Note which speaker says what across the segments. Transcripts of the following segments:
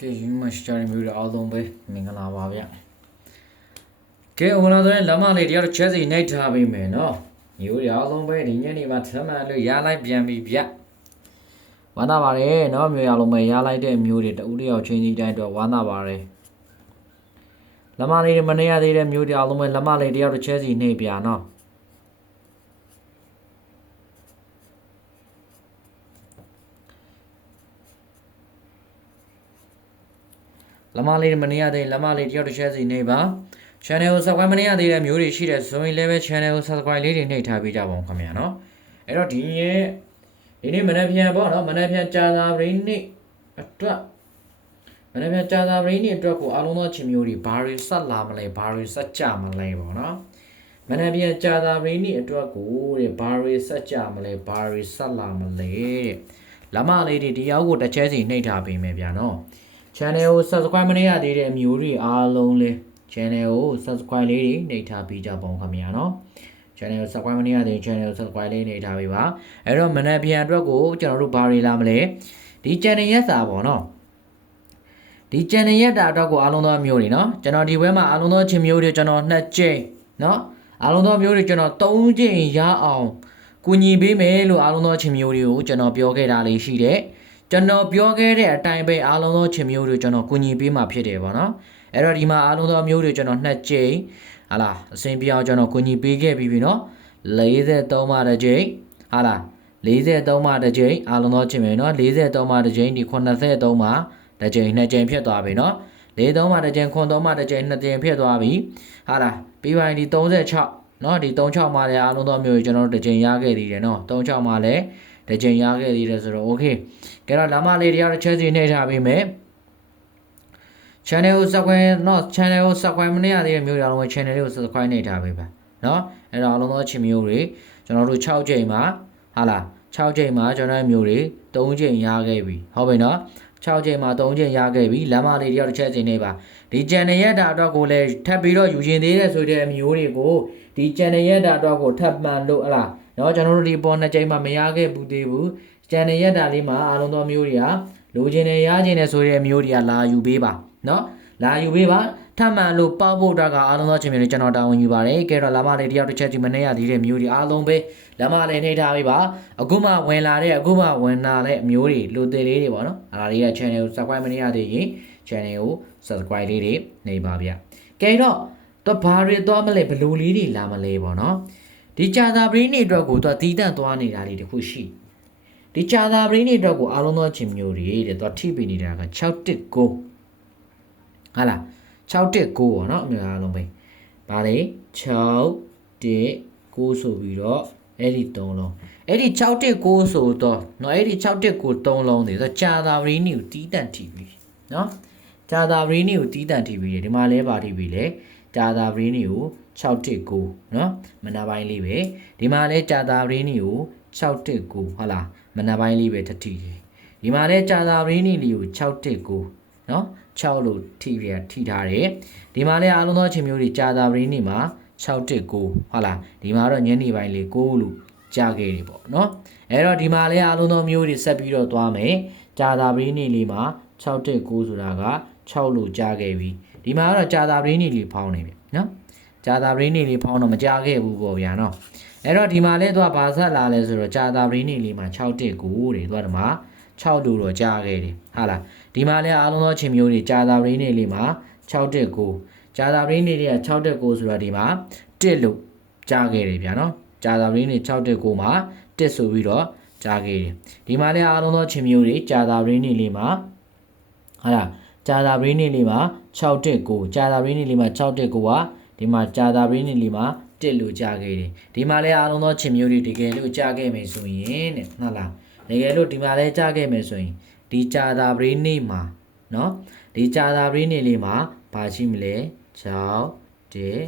Speaker 1: ကဲယူမစတာမျိုးတွေအားလုံးပဲမင်္ဂလာပါဗျကဲဝင်လာတဲ့လမ်းမလေးတရားချက်စီနှိပ်ထားပေးမယ်နော်မျိုးတွေအားလုံးပဲဒီညနေမှာထမ်းမှန်လို့ရလိုက်ပြန်ပြီဗျဝမ်းသာပါတယ်နော်မျိုးအားလုံးပဲရလိုက်တဲ့မျိုးတွေတူတယောက်ချင်းစီတိုင်းတော့ဝမ်းသာပါတယ်လမ်းမလေးတွေမနေရသေးတဲ့မျိုးတွေအားလုံးပဲလမ်းမလေးတရားချက်စီနှိပ်ပြနော် လမ်းမလေးတွေမနေရသေးလမ်းမလေးတယောက်တစ်ချက်စီနှိပ်ပါ channel ကို subscribe မနေရသေးတဲ့မျိုးတွေရှိတဲ့ဆိုရင်လည်းပဲ channel ကို subscribe လေးတွေနှိပ်ထားပေးကြပါဦးခင်ဗျာနော်အဲ့တော့ဒီရဲ့ဒီနေ့မနက်ဖြန်ပေါ့နော်မနက်ဖြန်ကြာသာပရင်းနေ့အတွက်မနက်ဖြန်ကြာသာပရင်းနေ့အတွက်ကိုအားလုံးသောချင်းမျိုးတွေဘာတွေဆက်လာမလဲဘာတွေဆက်ကြမလဲပေါ့နော်မနက်ဖြန်ကြာသာပရင်းနေ့အတွက်ကိုတဲ့ဘာတွေဆက်ကြမလဲဘာတွေဆက်လာမလဲတဲ့လမလေးတွေတရားကိုတစ်ချက်စီနှိပ်ထားပေးမယ်ဗျာနော် channel ကို subscribe မနေရသေးတဲ့မျိုးတွေအားလုံးလဲ channel ကို subscribe လေးတွေနှိပ်ထားပေးကြပါဦးခင်ဗျာနော် channel ကို subscribe မနေရသေး channel ကို subscribe လေးနှိပ်ထားပေးပါအဲ့တော့မနက်ဖြန်အတွက်ကိုကျွန်တော်တို့ဘာတွေလာမလဲဒီ channel ရဲ့စာပေါ့နော်ဒီ channel ရဲ့တာအတွက်ကိုအားလုံးသောမျိုးတွေနော်ကျွန်တော်ဒီဘက်မှာအားလုံးသောချင်းမျိုးတွေကျွန်တော်နှစ်ကြိမ်နော်အားလုံးသောမျိုးတွေကျွန်တော်၃ကြိမ်ရအောင်ကူညီပေးမယ်လို့အားလုံးသောချင်းမျိုးတွေကိုကျွန်တော်ပြောခဲ့တာလေးရှိတယ် ကျွန်တော်ပြောခဲ့တဲ့အတိုင်းပဲအားလုံးသောချင်းမျိုးတွေကျွန်တော်ကူညီပေးမှာဖြစ်တယ်ပေါ့နော်အဲ့တော့ဒီမှာအားလုံးသောမျိုးတွေကျွန်တော်နှစ်ကြိမ်ဟာလားအစဉ်ပြောင်းကျွန်တော်ကူညီပေးခဲ့ပြီးပြီနော်43မှာတစ်ကြိမ်ဟာလား43မှာတစ်ကြိမ်အားလုံးသောချင်းမျိုးနော်43မှာတစ်ကြိမ်ဒီ83မှာတစ်ကြိမ်နှစ်ကြိမ်ဖြစ်သွားပြီနော်43မှာတစ်ကြိမ်93မှာတစ်ကြိမ်နှစ်ကြိမ်ဖြစ်သွားပြီဟာလားပြီးပါရင်ဒီ36နော်ဒီ36မှာလည်းအားလုံးသောမျိုးတွေကျွန်တော်တို့တစ်ကြိမ်ရခဲ့သေးတယ်နော်36မှာလည်း တစ်ကြိမ်ရခဲ့သေးတယ်ဆိုတော့ okay ကဲတော့လမ်းမလေးတရားတစ်ချက်စီနှိပ်ထားပေးမယ် channel ကို subscribe နော် channel ကို subscribe မနေရသေးတဲ့မျိုးတွေအားလုံးပဲ channel လေးကို subscribe နှိပ်ထားပေးပါနော်အဲ့တော့အားလုံးသောချင်းမျိုးတွေကျွန်တော်တို့6ချိန်မှာဟာလား6ချိန်မှာကျွန်တော်တို့မျိုးတွေ3ချိန်ရခဲ့ပြီဟုတ်ပြီနော်6ချိန်မှာ3ချိန်ရခဲ့ပြီလမ်းမလေးတယောက်တစ်ချက်စီနေပါဒီ channel ရဲ့တာအတွက်ကိုလည်းထပ်ပြီးတော့ယူရှင်သေးတဲ့ဆိုတဲ့မျိုးတွေကိုဒီ channel ရဲ့တာအတွက်ကိုထပ်မှန်လို့ဟလား နော်ကျွန်တော်တို့ဒီပေါ်နှစ်ချိန်မှာမရခဲ့ဘူးသေးဘူး channel ရဲ့တာလေးမှာအားလုံးသောမျိုးတွေကလိုချင်တယ်ရချင်တယ်ဆိုတဲ့မျိုးတွေကလာယူပေးပါနော်လာယူပေးပါထပ်မှန်လို့ပေါဖို့အတွက်ကအားလုံးသောချင်းမျိုးတွေကျွန်တော်တာဝန်ယူပါတယ်ကဲတော့လာမလေးတယောက်တစ်ချက်ဒီမနေ့ရသေးတဲ့မျိုးတွေအားလုံးပဲလာမလေးနှိပ်ထားပေးပါအခုမှဝင်လာတဲ့အခုမှဝင်လာတဲ့အမျိုးတွေလိုသေးလေးတွေပေါ့နော်အားလေးက channel ကို subscribe မနေရသေးရင် channel ကို subscribe လေးတွေနှိပ်ပါဗျကဲတော့တော့ဘာတွေသွားမလဲဘလူလေးတွေလာမလဲပေါ့နော် ဒီကြာသာပရင်းတွေအတွက်ကိုတော့တီးတန့်သွားနေတာလေးတခုရှိဒီကြာသာပရင်းတွေအတွက်ကိုအားလုံးသောချင်းမျိုးတွေတဲ့တော့ထိပေးနေတာက619ဟာလား619ပေါ့နော်အများအားလုံးပဲဗာလေ619ဆိုပြီးတော့အဲ့ဒီ3လုံးအဲ့ဒီ619ဆိုတော့เนาะအဲ့ဒီ619 3လုံးတွေဆိုကြာသာပရင်းတွေကိုတီးတန့်ထိပြီเนาะကြာသာပရင်းတွေကိုတီးတန့်ထိပြီတယ်ဒီမှာလဲပါထိပြီလေ ကြာသာပရင်းတွေကို619เนาะမနာပိုင်းလေးပဲဒီမှာလဲကြာသာပရင်းတွေကို619ဟုတ်လားမနာပိုင်းလေးပဲတတိတယ်ဒီမှာလဲကြာသာပရင်းတွေကို619เนาะ6လို့ထိရထိထားတယ်ဒီမှာလဲအားလုံးသောချင်းမျိုးတွေကြာသာပရင်းတွေမှာ619ဟုတ်လားဒီမှာတော့ညနေပိုင်းလေး6လို့ကြာခဲ့တယ်ပေါ့เนาะအဲ့တော့ဒီမှာလဲအားလုံးသောမျိုးတွေဆက်ပြီးတော့သွားမယ်ကြာသာပရင်းတွေလေးမှာ619ဆိုတာက6လို့ကြာခဲ့ပြီ ဒီမှာကတော့ကြာတာပရင်းနေလေးဖောင်းနေပြီနော်ကြာတာပရင်းနေလေးဖောင်းတော့မကြခဲ့ဘူးပေါ့ဗျာနော်အဲ့တော့ဒီမှာလဲသူကဘာဆက်လာလဲဆိုတော့ကြာတာပရင်းနေလေးမှာ6တက်ကိုတဲ့သူကဒီမှာ6တူတော့ကြာခဲ့တယ်ဟာလားဒီမှာလဲအားလုံးသောချင်းမျိုးတွေကြာတာပရင်းနေလေးမှာ6တက်ကိုကြာတာပရင်းနေလေးက6တက်ကိုဆိုတာဒီမှာတက်လို့ကြာခဲ့တယ်ဗျာနော်ကြာတာပရင်းနေ6တက်ကိုမှာတက်ဆိုပြီးတော့ကြာခဲ့တယ်ဒီမှာလဲအားလုံးသောချင်းမျိုးတွေကြာတာပရင်းနေလေးမှာဟာလား ကြာသာပရင်းတွေလေးမှာ619ကြာသာပရင်းတွေလေးမှာ619ကဒီမှာကြာသာပရင်းတွေလေးမှာ1လို့ကြာခဲ့တယ်ဒီမှာလဲအားလုံးသောချင်းမျိုးတွေတကယ်လို့ကြာခဲ့မယ်ဆိုရင်တဲ့ဟုတ်လားတကယ်လို့ဒီမှာလဲကြာခဲ့မယ်ဆိုရင်ဒီကြာသာပရင်းနေ့မှာเนาะဒီကြာသာပရင်းနေ့လေးမှာဘာရှိမလဲ6တဲ့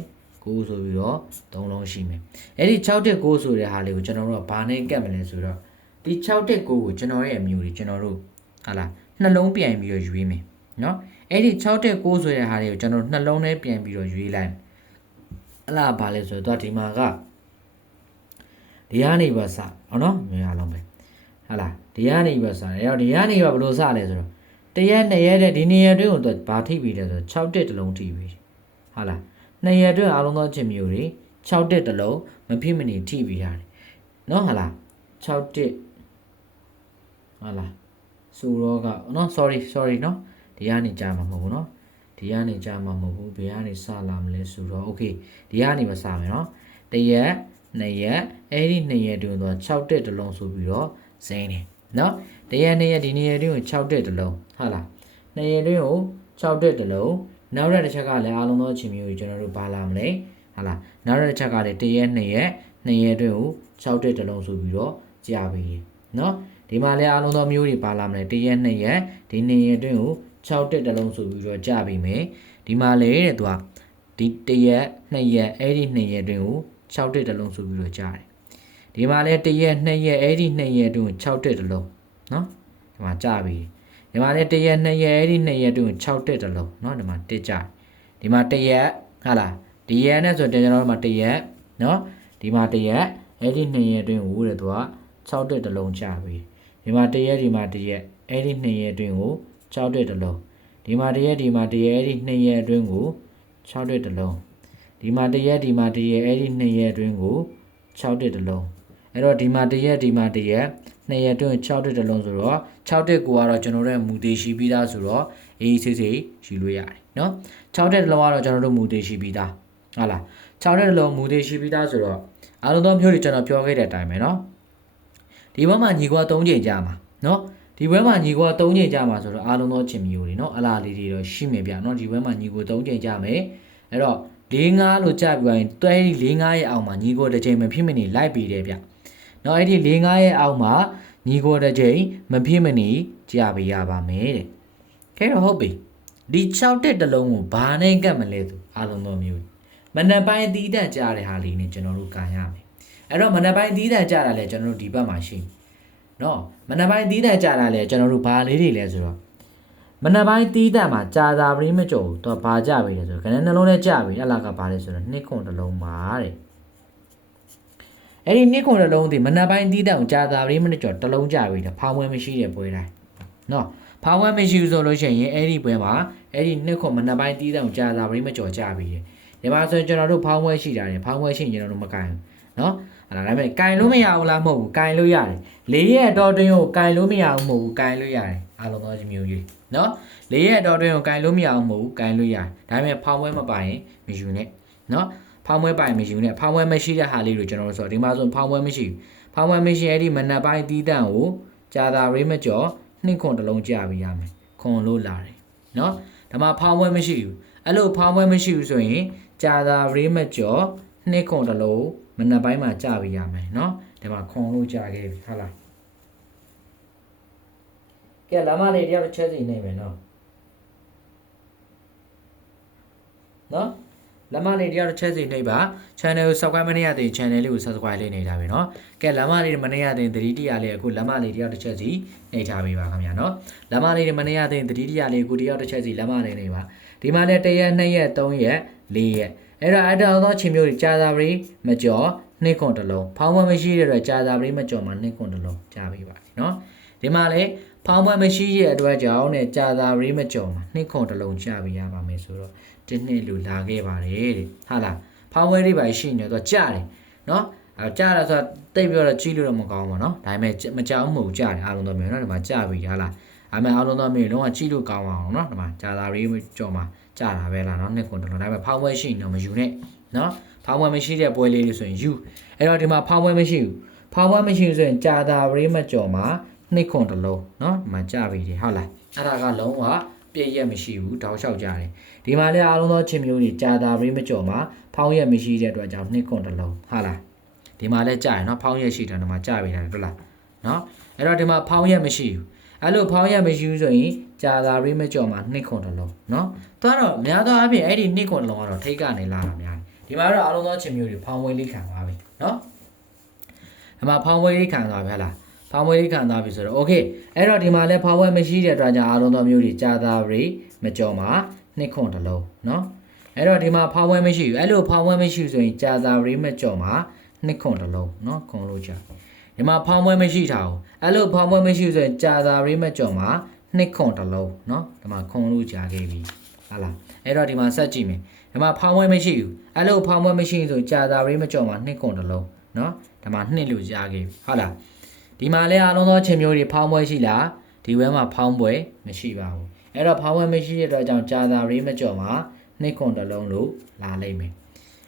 Speaker 1: 9ဆိုပြီးတော့3လုံးရှိမယ်အဲ့ဒီ6တဲ့9ဆိုတဲ့ဟာလေးကိုကျွန်တော်တို့ကဘာနဲ့ကတ်မလဲဆိုတော့ဒီ6တဲ့9ကိုကျွန်တော်ရဲ့အမျိုးတွေကျွန်တော်တို့ဟာလားနှလုံးပြန်ပြီးတော့ရွေးမယ် နော်အဲ့ဒီ6တက်6ဆိုတဲ့ဟာတွေကိုကျွန်တော်နှလုံးထဲပြန်ပြီးတော့ရွေးလိုက်အဲ့လားဘာလဲဆိုတော့သူကဒီမှာကဒီကနေပါစဟောနော်မြန်ရအောင်ပဲဟာလားဒီကနေပါစအဲ့တော့ဒီကနေပါဘယ်လိုစလဲဆိုတော့တရက်နှစ်ရက်တဲ့ဒီနေရာတွင်းကိုသူဘာထိပ်ပြီးလဲဆိုတော့6တက်တလုံးထိပ်ပြီးဟာလားနှစ်ရက်တွင်းအားလုံးသောချင်းမျိုးတွေ6တက်တလုံးမဖြစ်မနေထိပ်ပြီးရတယ်နော်ဟာလား6တက်ဟာလားဆိုတော့ကနော် sorry sorry နော် ဒီကနေကြာမှာမဟုတ်ဘူးနော်ဒီကနေကြာမှာမဟုတ်ဘူးဘယ်ကနေစလာမလဲဆိုတော့ okay ဒီကနေမစမယ်နော်တရက်နှစ်ရက်အဲ့ဒီနှစ်ရက်တွင်းတော့6တက်တစ်လုံးဆိုပြီးတော့ဇင်းတယ်နော်တရက်နှစ်ရက်ဒီနှစ်ရက်တွင်းကို6တက်တစ်လုံးဟုတ်လားနှစ်ရက်တွင်းကို6တက်တစ်လုံးနောက်တစ်တစ်ချက်ကလည်းအားလုံးသောအချိန်မျိုးကြီးကျွန်တော်တို့ဘာလာမလဲဟုတ်လားနောက်တစ်တစ်ချက်ကလည်းတရက်နှစ်ရက်နှစ်ရက်တွင်းကို6တက်တစ်လုံးဆိုပြီးတော့ကြာပြီနော်ဒီမှာလည်းအားလုံးသောမျိုးတွေပါလာမလဲတရက်နှစ်ရက်ဒီနှစ်ရက်တွင်းကို 6တက်တစ်လုံးဆိုပြီးတော့ကြာပြီမယ်ဒီမှာလည်းတဲ့သူကဒီတရက်နှစ်ရက်အဲ့ဒီနှစ်ရက်တွင်းကို6တက်တစ်လုံးဆိုပြီးတော့ကြာတယ်ဒီမှာလည်းတရက်နှစ်ရက်အဲ့ဒီနှစ်ရက်တွင်းကို6တက်တစ်လုံးနော်ဒီမှာကြာပြီဒီမှာလည်းတရက်နှစ်ရက်အဲ့ဒီနှစ်ရက်တွင်းကို6တက်တစ်လုံးနော်ဒီမှာတက်ကြာဒီမှာတရက်ဟာလားဒီရက်နဲ့ဆိုတော့ကျွန်တော်တို့မှာတရက်နော်ဒီမှာတရက်အဲ့ဒီနှစ်ရက်တွင်းကိုတဲ့သူက6တက်တစ်လုံးကြာပြီဒီမှာတရက်ဒီမှာတရက်အဲ့ဒီနှစ်ရက်တွင်းကို 6တက်တစ်လုံးဒီမှာတရက်ဒီမှာတရက်အဲ့ဒီနှစ်ရက်အတွင်းကို6တက်တစ်လုံးဒီမှာတရက်ဒီမှာတရက်အဲ့ဒီနှစ်ရက်အတွင်းကို6တက်တစ်လုံးအဲ့တော့ဒီမှာတရက်ဒီမှာတရက်နှစ်ရက်အတွင်း6တက်တစ်လုံးဆိုတော့6တက်ကိုကတော့ကျွန်တော်တို့မူသေးရှိပြီးသားဆိုတော့အေးအေးဆေးဆေးယူလို့ရတယ်နော်6တက်တစ်လုံးကတော့ကျွန်တော်တို့မူသေးရှိပြီးသားဟုတ်လား6တက်တစ်လုံးမူသေးရှိပြီးသားဆိုတော့အားလုံးသောမျိုးတွေကျွန်တော်ပြောခဲ့တဲ့အတိုင်းပဲနော်ဒီဘက်မှာညီကွာ3ချိန်ကြာမှာနော် ဒီဘက်မှာညီကွာ3ချိန်ကြာမှာဆိုတော့အားလုံးသောချင်းမျိုးတွေနော်အလားလေးတွေတော့ရှိမယ်ဗျနော်ဒီဘက်မှာညီကွာ3ချိန်ကြာမယ်အဲ့တော့၄၅လို့ကြာပြီးရင်တွဲ၄၅ရဲ့အောက်မှာညီကွာတစ်ချိန်မဖြစ်မနေလိုက်ပြီးတယ်ဗျနော်အဲ့ဒီ၄၅ရဲ့အောက်မှာညီကွာတစ်ချိန်မဖြစ်မနေကြာပြီးရပါမယ်တဲ့ခဲတော့ဟုတ်ပြီဒီ6တက်တစ်လုံးကိုဘာနဲ့ကတ်မလဲသူအားလုံးသောမျိုးမနက်ပိုင်းသီးတန့်ကြားတဲ့ဟာလေးနဲ့ကျွန်တော်တို့ကန်ရမယ်အဲ့တော့မနက်ပိုင်းသီးတန့်ကြားတာလဲကျွန်တော်တို့ဒီဘက်မှာရှိတယ် နော်မနက်ပိုင်းသီးတန့်ကြာတာလဲကျွန်တော်တို့ဘာလေးတွေလဲဆိုတော့မနက်ပိုင်းသီးတန့်မှာကြာသာပရင်းမကြုံဘူးတော့ဘာကြပြီလဲဆိုတော့ခဏနှလုံးနဲ့ကြာပြီအလားကဘာလဲဆိုတော့နှစ်ခွန်တစ်လုံးပါတဲ့အဲ့ဒီနှစ်ခွန်တစ်လုံးဒီမနက်ပိုင်းသီးတန့်ကိုကြာသာပရင်းမနဲ့ကြော်တစ်လုံးကြာပြီတဲ့ဖောင်းဝဲမရှိတဲ့ပွဲတိုင်းနော်ဖောင်းဝဲမရှိဘူးဆိုလို့ရှိရင်အဲ့ဒီပွဲမှာအဲ့ဒီနှစ်ခွန်မနက်ပိုင်းသီးတန့်ကိုကြာသာပရင်းမကြော်ကြာပြီတဲ့ဒီမှာဆိုရင်ကျွန်တော်တို့ဖောင်းဝဲရှိတာတယ်ဖောင်းဝဲရှိရင်ကျွန်တော်တို့မကင်ဘူးနော် အဲ့ဒါဒါပေမဲ့ကင်လို့မရဘူးလားမဟုတ်ဘူးကင်လို့ရတယ်လေးရက်တော့တွင်းကိုကင်လို့မရဘူးမဟုတ်ဘူးကင်လို့ရတယ်အားလုံးသောမျိုးကြီးနော်လေးရက်တော့တွင်းကိုကင်လို့မရဘူးမဟုတ်ဘူးကင်လို့ရတယ်ဒါပေမဲ့ဖောင်းဝဲမပိုင်ရင်မယူနဲ့နော်ဖောင်းဝဲပိုင်မယူနဲ့ဖောင်းဝဲမရှိတဲ့ဟာလေးတွေကျွန်တော်တို့ဆိုဒီမှာဆိုဖောင်းဝဲမရှိဘူးဖောင်းဝဲမရှိအဲ့ဒီမနက်ပိုင်းတီးတန့်ကိုကြာတာရေးမကျော်နှိခွန်တစ်လုံးကြာပြီးရမယ်ခွန်လို့လာတယ်နော်ဒါမှဖောင်းဝဲမရှိဘူးအဲ့လိုဖောင်းဝဲမရှိဘူးဆိုရင်ကြာတာရေးမကျော်နှိခွန်တစ်လုံး မနက်ပိုင်းမှာကြာပြီးရမယ်เนาะဒီမှာခွန်လို့ကြာခဲ့ပြီဟုတ်လားကဲလမ်းမလေးတယောက်တစ်ချက်စီနေမယ်เนาะเนาะလမ်းမလေးတယောက်တစ်ချက်စီနေပါ channel ကို subscribe မနေရသေး channel လေးကို subscribe လေးနေတာပဲเนาะကဲလမ်းမလေးမနေရသေးသတိတရားလေးအခုလမ်းမလေးတယောက်တစ်ချက်စီနေထားပေးပါခင်ဗျာเนาะလမ်းမလေးမနေရသေးသတိတရားလေးကိုတယောက်တစ်ချက်စီလမ်းမလေးနေပါဒီမှာလည်း1ရက်2ရက်3ရက်4ရက် အဲ့ဒါအတောင်သောချင်းမျိုးတွေကြာသာပရိမကျော်နှစ်ခွန်တလုံးဖောင်းပွဲမရှိတဲ့အတွက်ကြာသာပရိမကျော်မှာနှစ်ခွန်တလုံးကြာပြီးပါတယ်နော်ဒီမှာလေဖောင်းပွဲမရှိတဲ့အတွက်ကြောင့်ねကြာသာပရိမကျော်မှာနှစ်ခွန်တလုံးကြာပြီးရပါမယ်ဆိုတော့တစ်နှစ်လူလာခဲ့ပါတယ်တဲ့ဟာလားဖောင်းပွဲတွေပါရှိနေတော့ကြာတယ်နော်အဲကြာတာဆိုတော့တိတ်ပြောတော့ကြီးလို့တော့မကောင်းပါနော်ဒါပေမဲ့မကြောက်မှုကြာတယ်အားလုံးတော့မြေနော်ဒီမှာကြာပြီဟာလားအမေအားလုံးတော့မြေလုံးဝကြီးလို့ကောင်းအောင်နော်ဒီမှာကြာသာပရိမကျော်မှာ ကြာတာပဲလားเนาะနှစ်ခွန်တစ်လုံးဒါပေမဲ့ဖောင်းပွဲရှိနေတော့မယူနဲ့နော်ဖောင်းပွဲမရှိတဲ့ပွဲလေးတွေဆိုရင်ယူအဲ့တော့ဒီမှာဖောင်းပွဲမရှိဘူးဖောင်းပွဲမရှိဘူးဆိုရင်ကြာတာပရိမကျော်မှာနှစ်ခွန်တစ်လုံးနော်ဒီမှာကြာပြီတယ်ဟုတ်လားအဲ့ဒါကလုံးဝပြည့်ရက်မရှိဘူးတောက်လျှောက်ကြတယ်ဒီမှာလည်းအားလုံးသောချင်းမျိုးတွေကြာတာပရိမကျော်မှာဖောင်းရက်မရှိတဲ့အတွက်ကြောင့်နှစ်ခွန်တစ်လုံးဟုတ်လားဒီမှာလည်းကြာရနော်ဖောင်းရက်ရှိတယ်ဒီမှာကြာပြီတယ်ဟုတ်လားနော်အဲ့တော့ဒီမှာဖောင်းရက်မရှိဘူး အဲ့လိုဖောင်းရက်မရှိဘူးဆိုရင်ကြာတာပရိမကျော်မှာနှစ်ခွန်တစ်လုံးနော်သွားတော့များသောအားဖြင့်အဲ့ဒီနှစ်ခွန်တစ်လုံးကတော့ထိတ်ကနေလာတာများတယ်ဒီမှာတော့အားလုံးသောချင်းမျိုးတွေဖောင်းဝဲလေးခံသွားပြီနော်ဒီမှာဖောင်းဝဲလေးခံသွားပြီဟလားဖောင်းဝဲလေးခံသွားပြီဆိုတော့ okay အဲ့တော့ဒီမှာလဲဖောင်းဝဲမရှိတဲ့အတွက်ကြောင့်အားလုံးသောမျိုးတွေကြာတာပရိမကျော်မှာနှစ်ခွန်တစ်လုံးနော်အဲ့တော့ဒီမှာဖောင်းဝဲမရှိဘူးအဲ့လိုဖောင်းဝဲမရှိဆိုရင်ကြာတာပရိမကျော်မှာနှစ်ခွန်တစ်လုံးနော်ခွန်လို့ကြာ ဒီမှာဖောင်းပွဲမရှိတာဘူးအဲ့လိုဖောင်းပွဲမရှိဆိုရင်ကြာသာရေးမကြော်မှာ နှစ်ခွန်တစ်လုံးเนาะဒီမှာခွန်လို့ကြာခဲ့ပြီဟာလားအဲ့တော့ဒီမှာဆက်ကြည့်မယ်ဒီမှာဖောင်းပွဲမရှိဘူးအဲ့လိုဖောင်းပွဲမရှိရင်ဆိုကြာတာရေးမကြော်မှာနှစ်ခွန်တစ်လုံးเนาะဒီမှာနှစ်လို့ကြာခဲ့ပြီဟုတ်လားဒီမှာလည်းအားလုံးသောချင်းမျိုးတွေဖောင်းပွဲရှိလားဒီဘဲမှာဖောင်းပွဲမရှိပါဘူးအဲ့တော့ဖောင်းပွဲမရှိတဲ့အတွက်ကြောင့်ကြာတာရေးမကြော်မှာနှစ်ခွန်တစ်လုံးလို့လာလိမ့်မယ်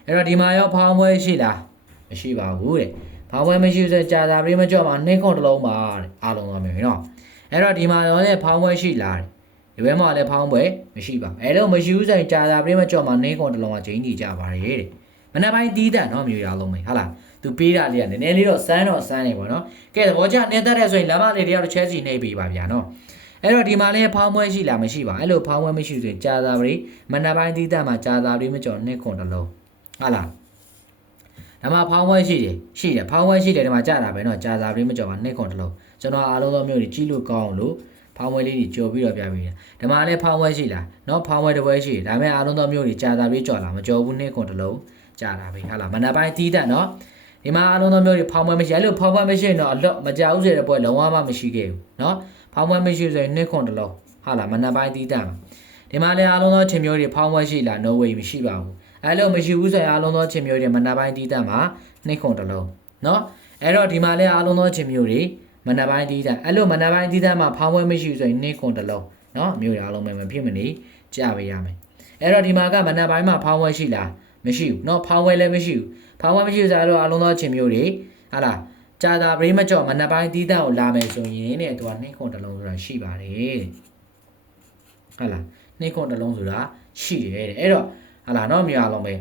Speaker 1: အဲ့တော့ဒီမှာရောဖောင်းပွဲရှိလားမရှိပါဘူးတဲ့ ဖောင်းပွဲမရှိတဲ့ကြာတာရေးမကြော်မှာနှစ်ခွန်တစ်လုံးပါတဲ့အားလုံးသောမျိုးနော်အဲ့တော့ဒီမှာတော့လည်းဖောင်းပွဲရှိလာတယ်ဒီဘက်မှာလည်းဖောင်းပွဲမရှိပါဘူးအဲ့တော့မရှိဘူးဆိုရင်ကြာတာပြိမကြော့မှာနေကုန်တစ်လုံးကချိန်ကြီးကြပါရဲ့တဲ့မနေ့ပိုင်းတီးတန်တော့မျိုးရအောင်မယ်ဟုတ်လားသူပေးတာလေးကနည်းနည်းလေးတော့စမ်းတော့စမ်းနေပေါ့နော်ကဲသဘောကျနေတတ်တဲ့ဆိုရင်လမ်းမလေးတယောက်တစ်ချက်စီနှိပ်ပေးပါဗျာနော်အဲ့တော့ဒီမှာလည်းဖောင်းပွဲရှိလားမရှိပါဘူးအဲ့လိုဖောင်းပွဲမရှိဆိုရင်ကြာတာပြိမနေ့ပိုင်းတီးတန်မှာကြာတာပြိမကြော့နေကုန်တစ်လုံးဟုတ်လား ဒါမှဖောင်းပွဲရှိတယ်ရှိတယ်ဖောင်းပွဲရှိတယ်ဒီမှာကြာတာပဲเนาะကြာတာပြိမကြော့မှာနေကုန်တစ်လုံးကျွန်တော်အားလုံးသောမျိုးတွေကြီးလို့ကောင်းလို့ဖောင်းပွဲလေးတွေကြော်ပြီးတော့ပြပေးတယ်ဒီမှာလည်းဖောင်းပွဲရှိလားเนาะဖောင်းပွဲတစ်ပွဲရှိတယ်ဒါပေမဲ့အားလုံးသောမျိုးတွေကြာတာပြိကြော်လာမကြော်ဘူးနေကုန်တစ်လုံးကြာတာပဲဟုတ်လားမနေ့ပိုင်းတီးတန်เนาะဒီမှာအားလုံးသောမျိုးတွေဖောင်းပွဲမရှိအဲ့လိုဖောင်းပွဲမရှိရင်တော့အလော့မကြောက်စေတဲ့ပွဲလုံးဝမှမရှိခဲ့ဘူးเนาะဖောင်းပွဲမရှိဆိုရင်နေကုန်တစ်လုံးဟုတ်လားမနေ့ပိုင်းတီးတန်ဒီမှာလည်းအားလုံးသောချင်းမျိုးတွေဖောင်းပွဲရှိလား no way မရှိပါဘူး အဲ့လိုမရှိဘူးဆိုရင်အားလုံးသောချင်းမျိုးတွေမနေ့ပိုင်းတီးတန်မှာနှိခွန်တစ်လုံးเนาะအဲ့တော့ဒီမှာလည်းအားလုံးသောချင်းမျိုးတွေမနက်ပိုင်းတီးတန်းအဲ့လိုမနက်ပိုင်းတီးတန်းမှာဖောင်းပွဲမရှိဘူးဆိုရင်နှိခွန်တစ်လုံးเนาะမျိုးတွေအားလုံးပဲမဖြစ်မနေကြပေးရမယ်အဲ့တော့ဒီမှာကမနက်ပိုင်းမှာဖောင်းပွဲရှိလားမရှိဘူးเนาะဖောင်းပွဲလည်းမရှိဘူးဖောင်းပွဲမရှိဘူးဆိုတော့အားလုံးသောချင်းမျိုးတွေဟာလားကြာတာပရိမကြော့မနက်ပိုင်းတီးတန်းကိုလာမယ်ဆိုရင်တဲ့သူကနှိခွန်တစ်လုံးဆိုတာရှိပါတယ်ဟာလားနှိခွန်တစ်လုံးဆိုတာရှိတယ်တဲ့အဲ့တော့ ဟာလားเนาะမျိုးအားလုံးပဲ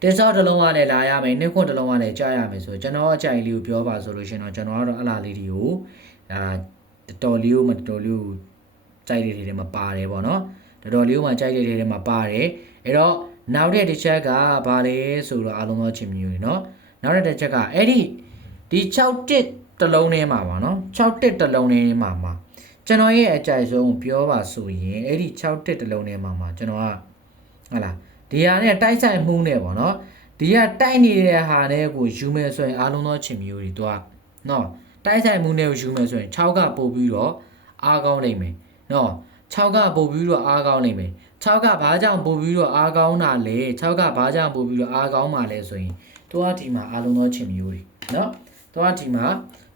Speaker 1: တင်စောတစ်လုံးကလည်းလာရမယ်နှစ်ခွန်းတစ်လုံးကလည်းကြားရမယ်ဆိုတော့ကျွန်တော်အကြိုက်လေးကိုပြောပါဆိုလို့ရှင်တော့ကျွန်တော်ကတော့အလားလေးတွေကိုအာတော်တော်လေးကိုမတော်တော်လေးကိုကြိုက်လေးတွေထဲမှာပါတယ်ပေါ့နော်တော်တော်လေးကိုမှကြိုက်လေးတွေထဲမှာပါတယ်အဲ့တော့နောက်တဲ့တစ်ချက်ကဘာလဲဆိုတော့အလုံးသောချင်းမျိုးတွေနော်နောက်တဲ့တစ်ချက်ကအဲ့ဒီဒီ6တစ်တစ်လုံးထဲမှာပါနော်6တစ်တစ်လုံးထဲမှာမှာကျွန်တော်ရဲ့အကြိုက်ဆုံးပြောပါဆိုရင်အဲ့ဒီ6တစ်တစ်လုံးထဲမှာမှာကျွန်တော်က ဟာလားဒီဟာနဲ့တိုက်ဆိုင်မှုနဲ့ပေါ့နော်ဒီကတိုက်နေတဲ့ဟာနဲ့ကိုယူမယ်ဆိုရင်အားလုံးသောချင်မျိုးတွေတွားနော်တိုက်ဆိုင်မှုနဲ့ကိုယူမယ်ဆိုရင်6ကပို့ပြီးတော့အားကောင်းနိုင်မယ်နော်6ကပို့ပြီးတော့အားကောင်းနိုင်မယ်6ကဘာကြောင့်ပို့ပြီးတော့အားကောင်းတာလဲ6ကဘာကြောင့်ပို့ပြီးတော့အားကောင်းမှာလဲဆိုရင်တွားဒီမှာအားလုံးသောချင်မျိုးတွေနော်တွားဒီမှာ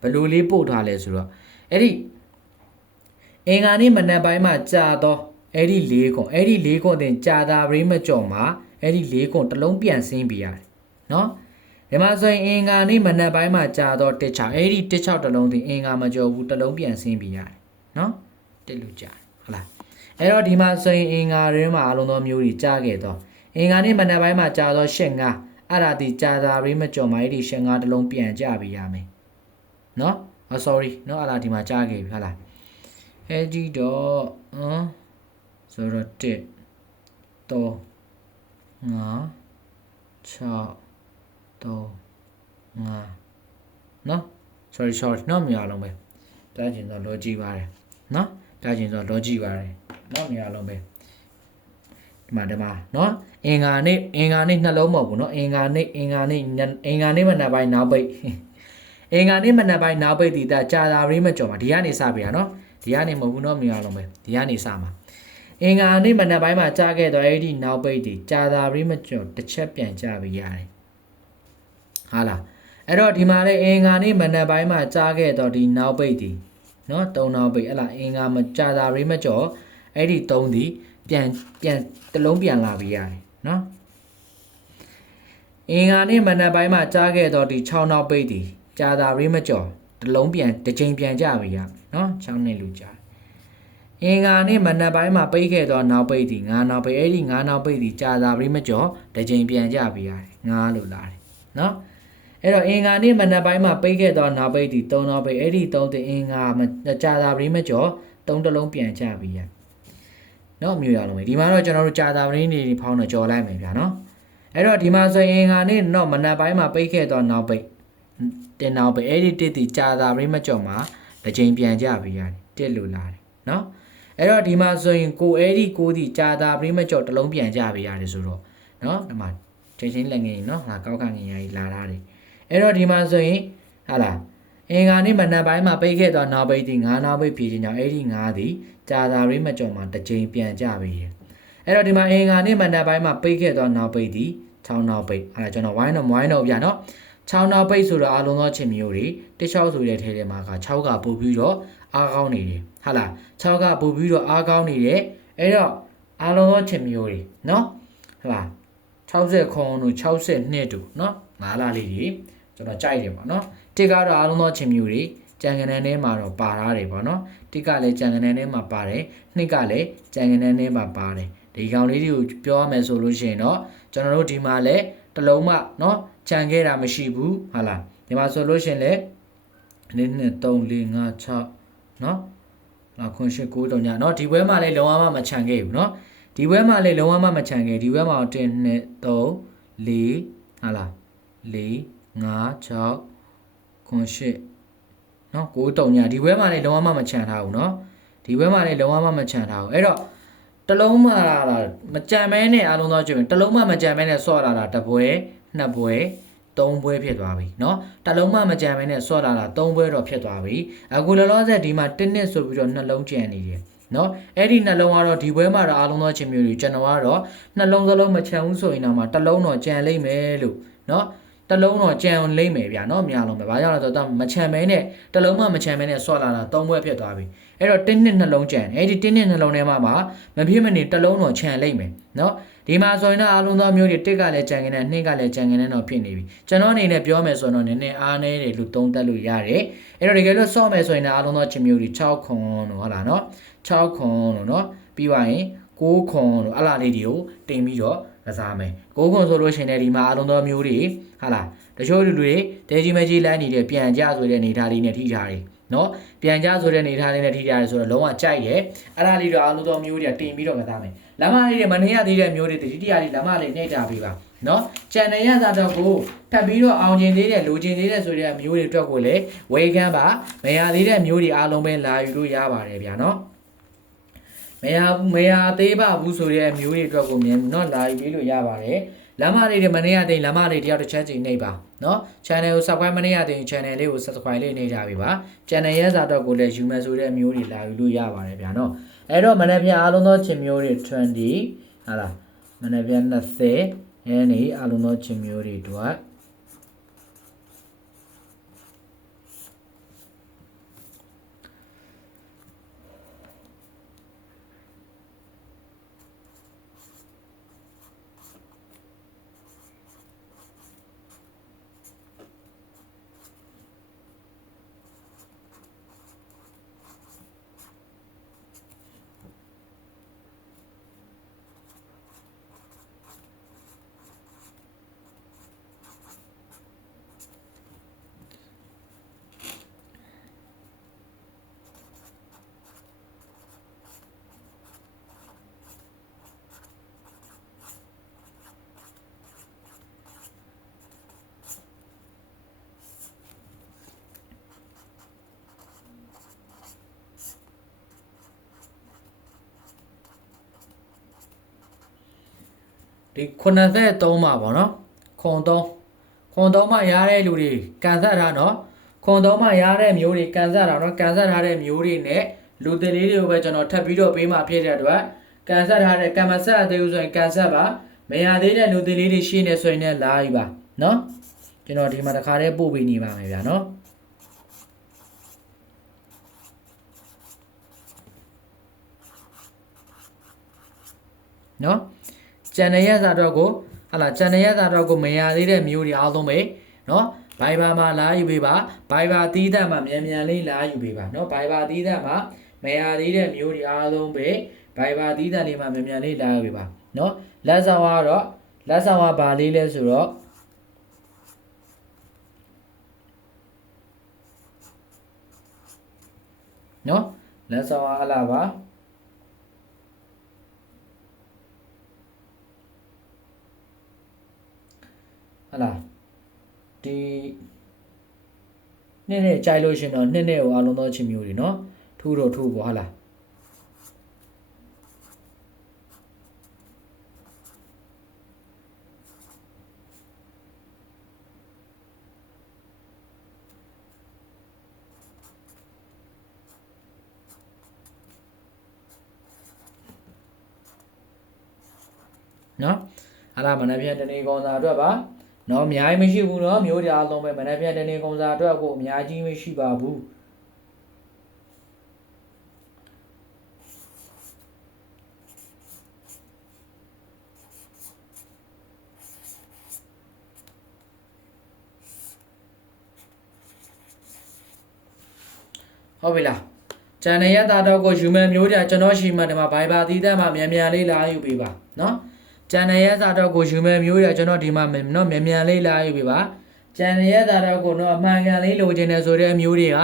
Speaker 1: ဘယ်လိုလေးပို့ထားလဲဆိုတော့အဲ့ဒီအင်္ဂါနေ့မနက်ပိုင်းမှာကြာတော့ အဲ့ဒီ၄ခွန်အဲ့ဒီ၄ခွန်တင်ကြာတာပရိမကြော်မှာအဲ့ဒီ၄ခွန်တစ်လုံးပြန်ဆင်းပြရတယ်နော်ဒီမှာဆိုရင်အင်္ဂါနေ့မနက်ပိုင်းမှာကြာတော့တစ်ချောင်းအဲ့ဒီတစ်ချောင်းတစ်လုံးတင်အင်္ဂါမကြော်ဘူးတစ်လုံးပြန်ဆင်းပြရတယ်နော်တစ်လူကြာဟုတ်လားအဲ့တော့ဒီမှာဆိုရင်အင်္ဂါရင်းမှာအလုံးသောမျိုးတွေကြာခဲ့တော့အင်္ဂါနေ့မနက်ပိုင်းမှာကြာတော့ရှစ်ငါအဲ့ဒါဒီကြာတာပရိမကြော်မှာအဲ့ဒီရှစ်ငါတစ်လုံးပြန်ကြပြရမယ်နော်ဟော sorry နော်အဲ့ဒါဒီမှာကြာခဲ့ပြီဟုတ်လားအဲ့ဒီတော့ဟမ် ဆိုတော့1 3 5 6 3 5နော် sorry sorry နော်မရအောင်ပဲတားကျင်တော့ logic ပါတယ်နော်တားကျင်တော့ logic ပါတယ်နော်မရအောင်ပဲဒီမှာဒီမှာနော်အင်္ဂါနေ့အင်္ဂါနေ့နှလုံးမဟုတ်ဘူးနော်အင်္ဂါနေ့အင်္ဂါနေ့အင်္ဂါနေ့မနက်ပိုင်းနောက်ပိတ်အင်္ဂါနေ့မနက်ပိုင်းနောက်ပိတ်တီတာကြာတာရေးမကြော်မှာဒီကနေစပြရနော်ဒီကနေမဟုတ်ဘူးနော်မရအောင်ပဲဒီကနေစမှာ အင်္ဂါနေ့မနက်ပိုင်းမှာကြားခဲ့တော့အဲ့ဒီနောက်ပိတ်ဒီကြာသာပြီးမကျော်တစ်ချက်ပြန်ကြပြီးရတယ်ဟာလားအဲ့တော့ဒီမှာလေအင်္ဂါနေ့မနက်ပိုင်းမှာကြားခဲ့တော့ဒီနောက်ပိတ်ဒီနော်တုံနောက်ပိတ်အဲ့လားအင်္ဂါမကြာသာပြီးမကျော်အဲ့ဒီတုံးဒီပြန်ပြန်တစ်လုံးပြန်လာပြီးရတယ်နော်အင်္ဂါနေ့မနက်ပိုင်းမှာကြားခဲ့တော့ဒီ6နောက်ပိတ်ဒီကြာသာပြီးမကျော်တစ်လုံးပြန်တစ်ချိန်ပြန်ကြပြီးရနော်6နှစ်လူကြာ အင်္ဂါနေ့မနက်ပိုင်းမှာပိတ်ခဲ့တော့နောက်ပိတ်ဒီငါနောက်ပိတ်အဲ့ဒီငါနောက်ပိတ်ဒီကြာသာပြီးမကျော်တစ်ချိန်ပြန်ကြပြရတယ်ငါလို့လာတယ်နော်အဲ့တော့အင်္ဂါနေ့မနက်ပိုင်းမှာပိတ်ခဲ့တော့နောက်ပိတ်ဒီ၃နောက်ပိတ်အဲ့ဒီ၃တင်အင်္ဂါမကြာသာပြီးမကျော်၃တစ်လုံးပြန်ကြပြရနော်မြို့ရလုံးပဲဒီမှာတော့ကျွန်တော်တို့ကြာသာပရင်းနေဖောင်းတော့ကြော်လိုက်မယ်ဗျာနော်အဲ့တော့ဒီမှာဆိုရင်အင်္ဂါနေ့တော့မနက်ပိုင်းမှာပိတ်ခဲ့တော့နောက်ပိတ်တင်နောက်ပိတ်အဲ့ဒီတစ်ဒီကြာသာပရင်းမကျော်မှာတစ်ချိန်ပြန်ကြပြရတယ်တစ်လို့လာတယ်နော် အဲ့တော့ဒီမှာဆိုရင်ကိုအဲ့ဒီကိုဒီကြာတာပရိမကျော်တလုံးပြန်ကြပေးရတယ်ဆိုတော့နော်ဒီမှာချင်းချင်းလက်ငယ်နော်ဟာကောက်ခငင်ရကြီးလာတာတယ်အဲ့တော့ဒီမှာဆိုရင်ဟာလားအင်္ဂါနေ့မနက်ပိုင်းမှာပိတ်ခဲ့သောနောက်ပိတ်သည့်ငါးနောက်ပိတ်ဖြည့်ခြင်းကြောင့်အဲ့ဒီငါးသည်ကြာတာရိမကျော်မှာတစ်ကြိမ်ပြန်ကြပြီ။အဲ့တော့ဒီမှာအင်္ဂါနေ့မနက်ပိုင်းမှာပိတ်ခဲ့သောနောက်ပိတ်သည်6နောက်ပိတ်အဲ့ဒါကျွန်တော်ဝိုင်းတော့ဝိုင်းတော့ပြနော်6နောက်ပိတ်ဆိုတော့အလုံးသောချင်းမျိုးတွေတခြားဆိုတဲ့ထဲထဲမှာက6ကပို့ပြီးတော့အားကောင်းနေတယ် ဟာလား6ကပို့ပြီးတော့အားကောင်းနေတယ်အဲ့တော့အလုံးသောချင်းမျိုးတွေနော်ဟလာ60ခွန်တို့62တို့နော်ငါးလားလေးတွေကျွန်တော်ကြိုက်တယ်ပေါ့နော်တစ်ကတော့အလုံးသောချင်းမျိုးတွေကြံကနန်းထဲမှာတော့ပါထားတယ်ပေါ့နော်တစ်ကလည်းကြံကနန်းထဲမှာပါတယ်နှစ်ကလည်းကြံကနန်းထဲမှာပါတယ်ဒီကောင်လေးတွေကိုပြောရမယ်ဆိုလို့ရှိရင်တော့ကျွန်တော်တို့ဒီမှာလည်းတစ်လုံးမှเนาะခြံခဲ့တာမရှိဘူးဟာလားဒီမှာဆိုလို့ရှိရင်လည်း1 2 3 4 5 6เนาะ နော်ခွန်ရှစ်ကိုတုံညနော်ဒီပွဲမှာလည်းလုံးဝမမချန်ခဲ့ဘူးနော်ဒီပွဲမှာလည်းလုံးဝမမချန်ခဲ့ဒီပွဲမှာ1 2 3 4ဟာလား4 5 6ခွန်ရှစ်နော်ကိုတုံညဒီပွဲမှာလည်းလုံးဝမမချန်ထားဘူးနော်ဒီပွဲမှာလည်းလုံးဝမမချန်ထားဘူးအဲ့တော့တလုံးမှမကြံမဲနဲ့အားလုံးသောကျွေးတလုံးမှမကြံမဲနဲ့ဆော့လာတာတစ်ပွဲနှစ်ပွဲ သုံးပွဲဖြစ်သွားပြီเนาะတလုံးမှမကြံမဲနဲ့ဆော့လာတာသုံးပွဲတော့ဖြစ်သွားပြီအခုလောလောဆယ်ဒီမှာတစ်နှစ်ဆိုပြီးတော့နှလုံးကြံနေတယ်เนาะအဲ့ဒီနှလုံးကတော့ဒီပွဲမှာတော့အလုံးသောချင်းမျိုးတွေကျွန်တော်ကတော့နှလုံးစလုံးမချမ်းဘူးဆိုရင်တော့မှတလုံးတော့ကြံလိမ့်မယ်လို့เนาะတလုံးတော့ကြံလိမ့်မယ်ဗျာเนาะများလုံးပဲဘာကြောင့်လဲဆိုတော့မချမ်းမဲနဲ့တလုံးမှမချမ်းမဲနဲ့ဆော့လာတာသုံးပွဲဖြစ်သွားပြီအဲ့တော့တင်းနှစ်နှလုံးကြံအဲ့ဒီတင်းနှစ်နှလုံးထဲမှာမှမဖြစ်မနေတလုံးတော့ခြံလိမ့်မယ်เนาะ ဒီမှာဆိုရင်တော့အားလုံးသောမျိုးတွေတစ်ကလည်းကြံငင်းနဲ့နှစ်ကလည်းကြံငင်းနဲ့တော့ဖြစ်နေပြီကျွန်တော်အနေနဲ့ပြောမယ်ဆိုတော့နည်းနည်းအားနည်းတယ်လို့သုံးသပ်လို့ရတယ်အဲ့တော့တကယ်လို့ဆော့မယ်ဆိုရင်တော့အားလုံးသောချင်းမျိုးတွေ6ခွန်လို့ဟုတ်လားနော်6ခွန်လို့နော်ပြီးပါရင်9ခွန်လို့အလားလေးတွေကိုတင်ပြီးတော့ကစားမယ်9ခွန်ဆိုလို့ရှိရင်လည်းဒီမှာအားလုံးသောမျိုးတွေဟုတ်လားတချို့လူတွေတဲကြီးမဲကြီးလမ်းနေတဲ့ပြန်ကြဆိုတဲ့အနေထားလေးနဲ့ထိထားတယ် နော်ပြန်ကြဆိုတဲ့အနေထားလေးနဲ့ထိထားတယ်ဆိုတော့လုံးဝကြိုက်တယ်အဲ့ဒါလေးတော့အားလုံးသောမျိုးတွေကတင်ပြီးတော့ကစားမယ်လမ်းမလေးတွေမနေရသေးတဲ့မျိုးတွေတတိယလေးလမ်းမလေးနှိပ်တာပေးပါနော်ကြံနေရတာတော့ကိုဖတ်ပြီးတော့အောင်ကျင်သေးတဲ့လိုချင်သေးတဲ့ဆိုတဲ့မျိုးတွေအတွက်ကိုလည်းဝေကန်းပါမရသေးတဲ့မျိုးတွေအားလုံးပဲလာယူလို့ရပါတယ်ဗျာနော်မရမရသေးပါဘူးဆိုတဲ့မျိုးတွေအတွက်ကိုမြန်နော်လာယူပြီးလို့ရပါတယ် လမ်းမလေးတွေမနေရသေးလမ်းမလေးတယောက်တစ်ချက်စီနှိပ်ပါနော် channel ကို subscribe မနေရသေးရင် channel လေးကို subscribe လေးနှိပ်ထားပေးပါ channel ရဲ့စာတော့ကိုလည်းယူမယ်ဆိုတဲ့မျိုးတွေလာယူလို့ရပါတယ်ဗျာနော်အဲ့တော့မနေ့ပြန်အားလုံးသောချင်းမျိုးတွေ20ဟာလားမနေ့ပြန်20အဲနေအားလုံးသောချင်းမျိုးတွေတို့ ဒီ83မှာပေါ့နော်ခွန်3ခွန်3မှာရတဲ့လူတွေကန်ဆက်ထားနော်ခွန်3မှာရတဲ့မျိုးတွေကန်ဆက်တာနော်ကန်ဆက်ထားတဲ့မျိုးတွေနဲ့လူတွေလေးတွေကိုပဲကျွန်တော်ထပ်ပြီးတော့ပေးမှဖြစ်တဲ့အတွက်ကန်ဆက်ထားတဲ့ကံမဆက်သေးဘူးဆိုရင်ကန်ဆက်ပါမရသေးတဲ့လူတွေလေးတွေရှိနေဆိုရင်လည်းလာယူပါနော်ကျွန်တော်ဒီမှာတစ်ခါတည်းပို့ပေးနေပါမယ်ဗျာနော်နော် ကျန်တဲ့ရက်စာတော့ကိုဟာလာကျန်တဲ့ရက်စာတော့ကိုမရသေးတဲ့မျိုးတွေအားလုံးပဲနော်ဘိုင်ဘာမှာလာယူပေးပါဘိုင်ဘာတီးတဲ့မှာမြန်မြန်လေးလာယူပေးပါနော်ဘိုင်ဘာတီးတဲ့မှာမရသေးတဲ့မျိုးတွေအားလုံးပဲဘိုင်ဘာတီးတဲ့လေးမှာမြန်မြန်လေးလာယူပေးပါနော်လက်ဆောင်ကတော့လက်ဆောင်ကဘာလေးလဲဆိုတော့နော်လက်ဆောင်ကအလားပါ ဟလာဒီနှစ်နဲ့ကြိုက်လို့ရှင်တော့နှစ်နဲ့ကိုအလုံးသောချင်းမျိုးတွေနော်ထူတော့ထူပေါ့ဟလာနော်အလားမနက်ဖြန်တနေ့ကောင်းစာအတွက်ပါ နော်အများကြီးမရှိဘူးနော်မျိုးတွေအားလုံးပဲမနက်ဖြန်တနေ့ကောင်စာအတွက်ကိုအများကြီးမရှိပါဘူးဟုတ်ပြီလားကျန်တဲ့ရတာတော့ကိုယူမယ်မျိုးကြကျွန်တော်ရှိမှဒီမှာဘိုင်ဘာသီးတဲ့မှာမြန်မြန်လေးလာယူပေးပါနော် ကျန်တဲ့ရသာတော့ကိုယူမဲ့မျိုးရကျွန်တော်ဒီမှာနော်မြန်မြန်လေးလာယူပြီပါကျန်တဲ့ရသာတော့ကိုတော့အမှန်ကန်လေးလိုချင်တယ်ဆိုတဲ့မျိုးတွေက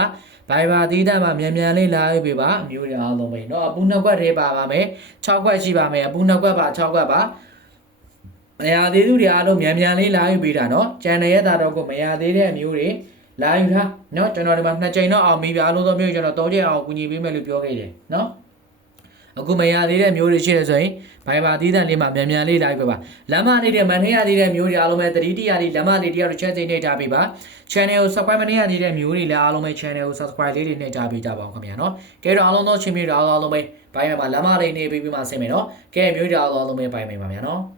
Speaker 1: ဘိုင်ဘာသီးတမ်းမှာမြန်မြန်လေးလာယူပြီပါမျိုးတွေအားလုံးပဲနော်အပူနှစ်ခွက်ထဲပါပါမယ်6ခွက်ရှိပါမယ်အပူနှစ်ခွက်ပါ6ခွက်ပါမရသေးသူတွေအားလုံးမြန်မြန်လေးလာယူပေးတာနော်ကျန်တဲ့ရသာတော့ကိုမရသေးတဲ့မျိုးတွေလာယူထားနော်ကျွန်တော်ဒီမှာနှစ်ချိန်တော့အောင်ပြီးပြအားလုံးသောမျိုးကျွန်တော်၃ချိန်အောင်ကူညီပေးမယ်လို့ပြောခဲ့တယ်နော် အခုမရသေးတဲ့မျိုးတွေရှိတယ်ဆိုရင် Viber သီးသန့်လေးမှာမြန်မြန်လေးလိုက်ပြပါလမ်းမနေတဲ့မနှိရသေးတဲ့မျိုးတွေအားလုံးပဲသတိတရားလေးလမ်းမလေးတရားတို့ channel နှိပ်ထားပေးပါ channel ကို subscribe မနှိရသေးတဲ့မျိုးတွေလည်းအားလုံးပဲ channel ကို subscribe လေးတွေနှိပ်ထားပေးကြပါအောင်ခင်ဗျာနော်ကဲတော့အားလုံးသောချင်းမျိုးတွေအားလုံးပဲ Viber မှာလမ်းမလေးနှိပ်ပေးပြီးမှဆင်မယ်နော်ကဲမျိုးတွေအားလုံးပဲ Viber မှာဗျာနော်